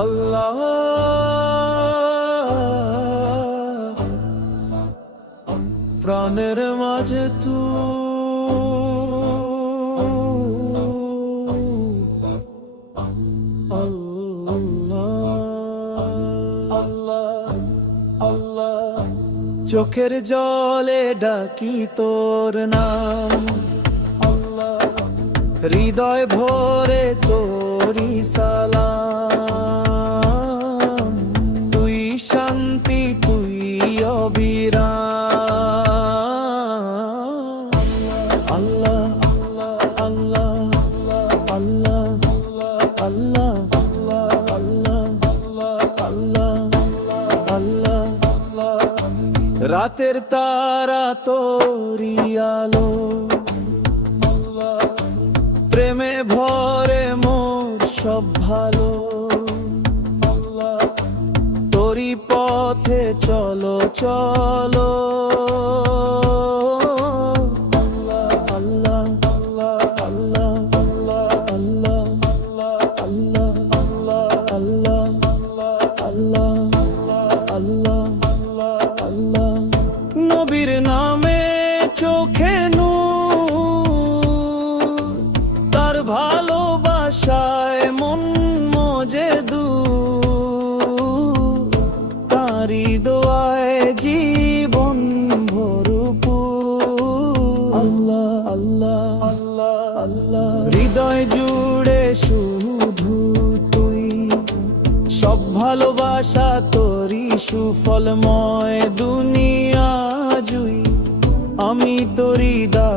আল্লাহ প্রাণের মাঝে চোখের জলে ডাকি তোর নাম, হৃদয় ভরে তোরি সালাম। তুই শান্তি, তুই অবিরাম। আল্লাহ আল্লাহ আল্লাহ আল্লাহ আল্লাহ আল্লাহ। রাতের তারা তোরি আলো, প্রেমে ভরে মোর সব ভালো। তোরি পথে চলো চলো। আল্লাহ আল্লাহ আল্লাহ আল্লাহ আল্লাহ আল্লাহ আল্লাহ আল্লাহ আল্লাহ। নবীর নামে চোখে নূর, তার ভালোবাসায় মন মজে দূর। তারি দোয়ায় জীবন ভরপুর। আল্লাহ আল্লাহ আল্লাহ আল্লাহ। হৃদয় জুড়ে শুধু তুই, সব ভালোবাসা তোরি সুফলময় দুনিয়া জুই। আমি তোরি দা